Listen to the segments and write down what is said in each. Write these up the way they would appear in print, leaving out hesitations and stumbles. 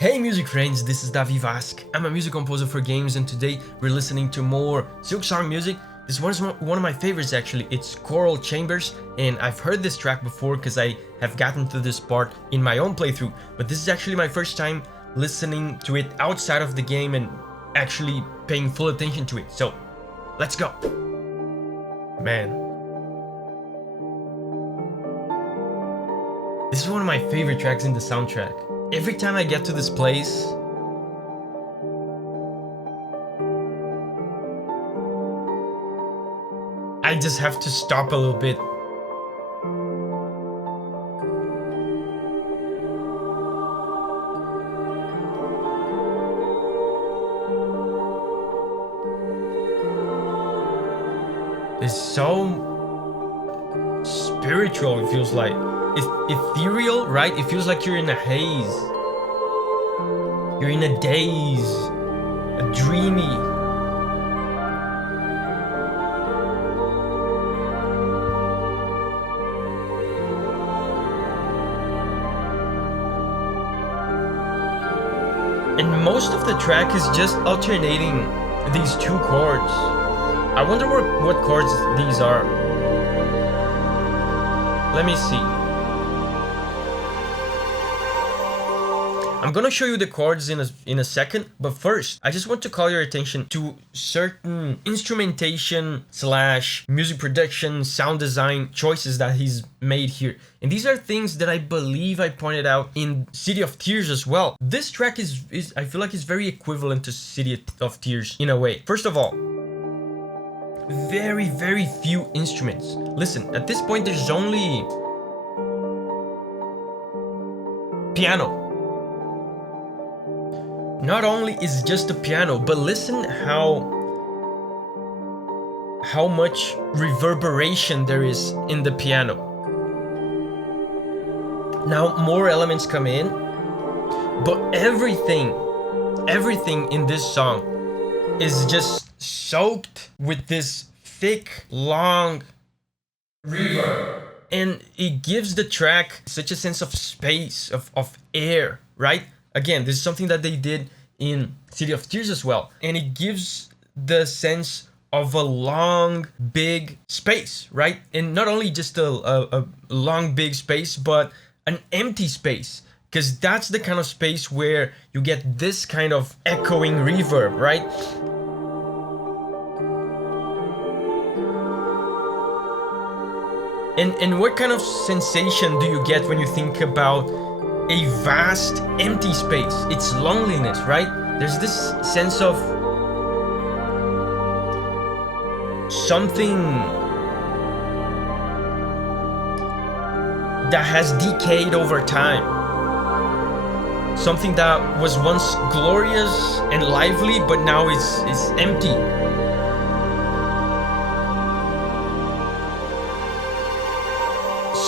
Hey music friends, this is Davi Vasc. I'm a music composer for games and today we're listening to more Silksong music. This one is one of my favorites actually. It's Choral Chambers and I've heard this track before because I have gotten to this part in my own playthrough. But this is actually my first time listening to it outside of the game and actually paying full attention to it. So, let's go. Man. This is one of my favorite tracks in the soundtrack. Every time I get to this place, I just have to stop a little bit. It's so spiritual, it feels like. It's ethereal, right? It feels like you're in a haze. You're in a daze. A dreamy. And most of the track is just alternating these two chords. I wonder what chords these are. Let me see. I'm gonna show you the chords in a second, but first, I just want to call your attention to certain instrumentation / music production, sound design choices that he's made here. And these are things that I believe I pointed out in City of Tears as well. This track is I feel like it's very equivalent to City of Tears in a way. First of all, very, very few instruments. Listen, at this point there's only piano. Not only is it just a piano, but listen how much reverberation there is in the piano. Now more elements come in, but everything in this song is just soaked with this thick, long reverb. And it gives the track such a sense of space, of air, right? Again, this is something that they did in City of Tears as well. And it gives the sense of a long, big space, right? And not only just a long, big space, but an empty space. Because that's the kind of space where you get this kind of echoing reverb, right? And what kind of sensation do you get when you think about a vast empty space? It's loneliness, right? There's this sense of something that has decayed over time. Something that was once glorious and lively, but now is empty.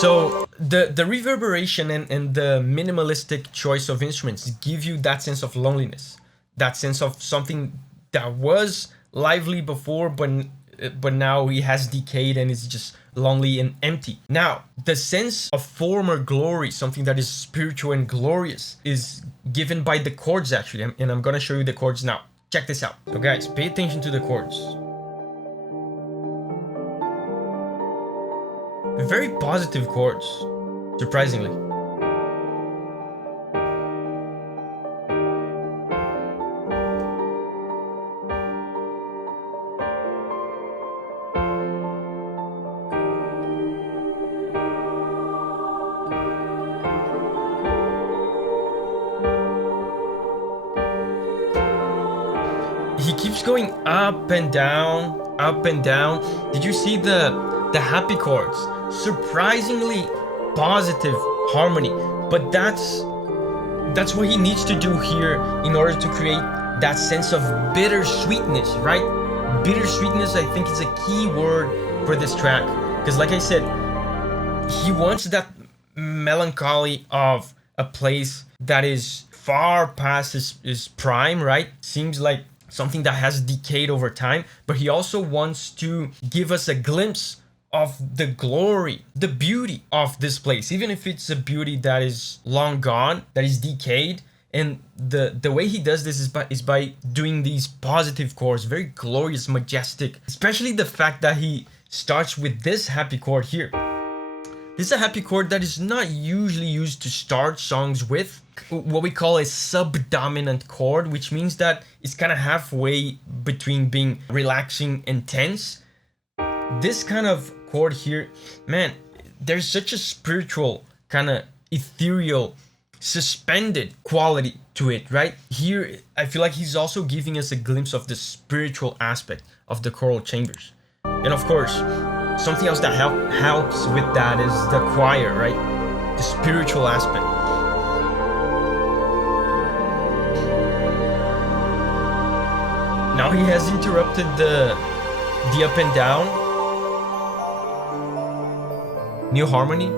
So the reverberation and the minimalistic choice of instruments give you that sense of loneliness, that sense of something that was lively before, but now it has decayed and is just lonely and empty. Now, the sense of former glory, something that is spiritual and glorious, is given by the chords actually, and I'm gonna show you the chords now. Check this out. So guys, pay attention to the chords. Very positive chords, surprisingly. He keeps going up and down, up and down. Did you see the happy chords? Surprisingly positive harmony, but that's what he needs to do here in order to create that sense of bittersweetness, right? Bittersweetness, I think, is a key word for this track, because like I said, he wants that melancholy of a place that is far past his prime, right? Seems like something that has decayed over time, but he also wants to give us a glimpse of the glory, the beauty of this place, even if it's a beauty that is long gone, that is decayed. And the way he does this is by doing these positive chords, very glorious, majestic. Especially the fact that he starts with this happy chord here. This is a happy chord that is not usually used to start songs with. What we call a subdominant chord, which means that it's kind of halfway between being relaxing and tense. This kind of chord here, man, there's such a spiritual, kind of ethereal, suspended quality to it, right? Here, I feel like he's also giving us a glimpse of the spiritual aspect of the choral chambers. And of course, something else that helps with that is the choir, right? The spiritual aspect. Now he has interrupted the up and down. New harmony.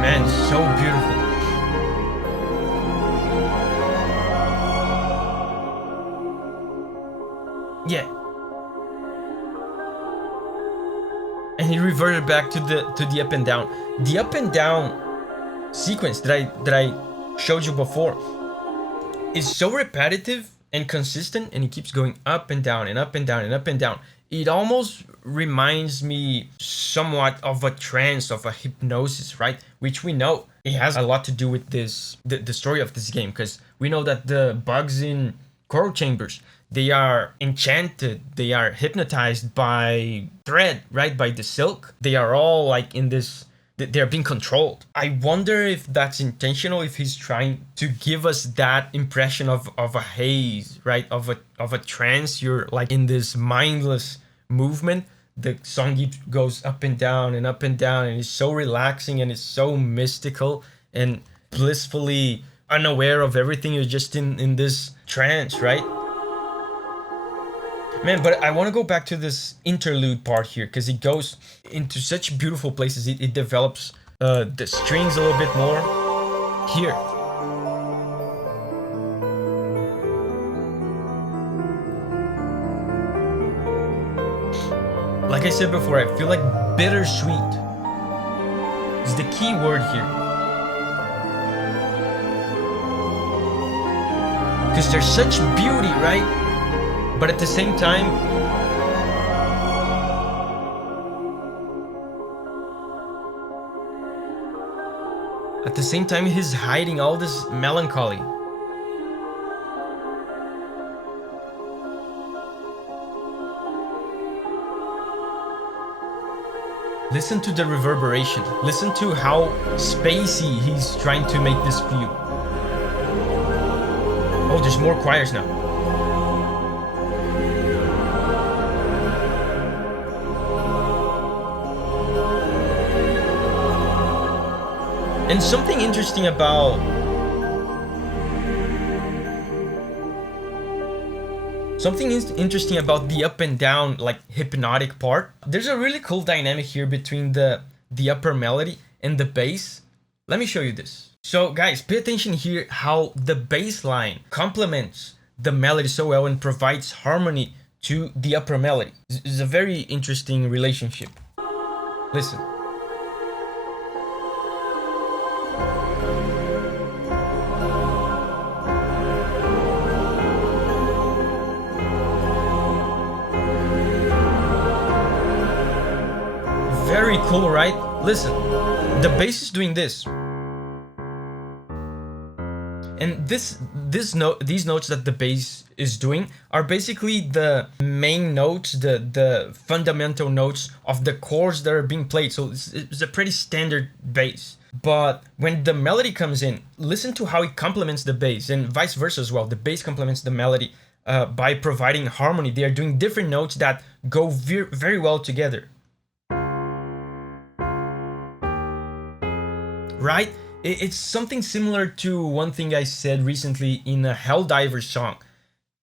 Man, so beautiful. Yeah. And he reverted back to the up and down. The up and down sequence that I showed you before is so repetitive and consistent, and he keeps going up and down and up and down and up and down. It almost reminds me somewhat of a trance, of a hypnosis, right? Which we know it has a lot to do with this, the story of this game, because we know that the bugs in Choral Chambers, they are enchanted, they are hypnotized by thread, right? By the silk. They are all like in this, they're being controlled. I wonder if that's intentional, if he's trying to give us that impression of a haze, right? Of a trance. You're like in this mindless movement. The song goes up and down and up and down, and it's so relaxing and it's so mystical and blissfully unaware of everything. You're just in this trance, right? Man, but I want to go back to this interlude part here, because it goes into such beautiful places. It develops the strings a little bit more here. Like I said before, I feel like bittersweet is the key word here. Because there's such beauty, right? But at the same time, he's hiding all this melancholy. Listen to the reverberation. Listen to how spacey he's trying to make this feel. Oh, there's more choirs now. And something interesting about the up and down, like hypnotic part. There's a really cool dynamic here between the upper melody and the bass. Let me show you this. So guys, pay attention here how the bass line complements the melody so well and provides harmony to the upper melody. It's a very interesting relationship. Listen. Very cool, right? Listen, the bass is doing this. And these notes that the bass is doing are basically the main notes, the fundamental notes of the chords that are being played. So it's a pretty standard bass. But when the melody comes in, listen to how it complements the bass, and vice versa as well. The bass complements the melody by providing harmony. They are doing different notes that go very well together. Right? It's something similar to one thing I said recently in a Helldiver song.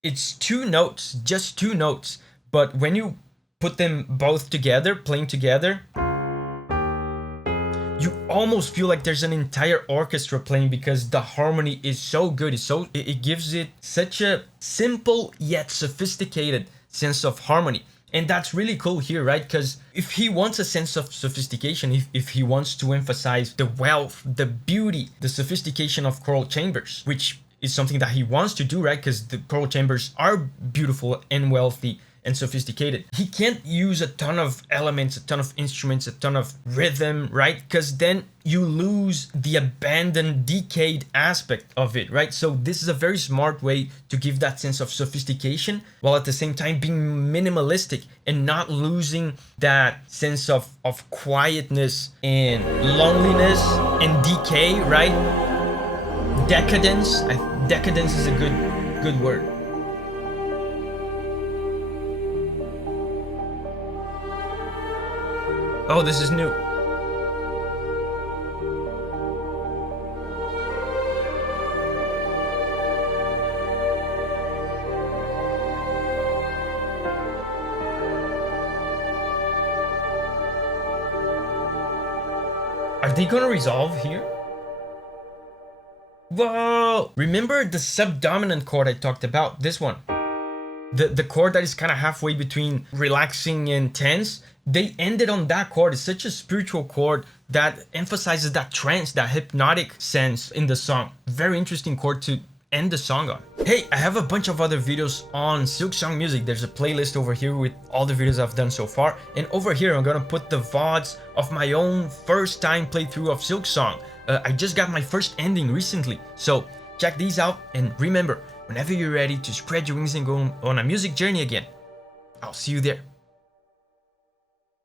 It's two notes, just two notes, but when you put them both together, playing together, you almost feel like there's an entire orchestra playing because the harmony is so good. It gives it such a simple yet sophisticated sense of harmony. And that's really cool here, right? Because if he wants a sense of sophistication, if he wants to emphasize the wealth, the beauty, the sophistication of choral chambers, which is something that he wants to do, right? Because the choral chambers are beautiful and wealthy and sophisticated. He can't use a ton of elements, a ton of instruments, a ton of rhythm, right? Because then you lose the abandoned, decayed aspect of it, right? So this is a very smart way to give that sense of sophistication while at the same time being minimalistic and not losing that sense of quietness and loneliness and decay, right? Decadence. Decadence is a good word. Oh, this is new. Are they gonna resolve here? Whoa! Remember the subdominant chord I talked about? This one. The chord that is kind of halfway between relaxing and tense. They ended on that chord. It's such a spiritual chord that emphasizes that trance, that hypnotic sense in the song. Very interesting chord to end the song on. Hey, I have a bunch of other videos on Silksong music. There's a playlist over here with all the videos I've done so far. And over here, I'm gonna put the VODs of my own first time playthrough of Silksong. I just got my first ending recently. So check these out. And remember, whenever you're ready to spread your wings and go on a music journey again, I'll see you there.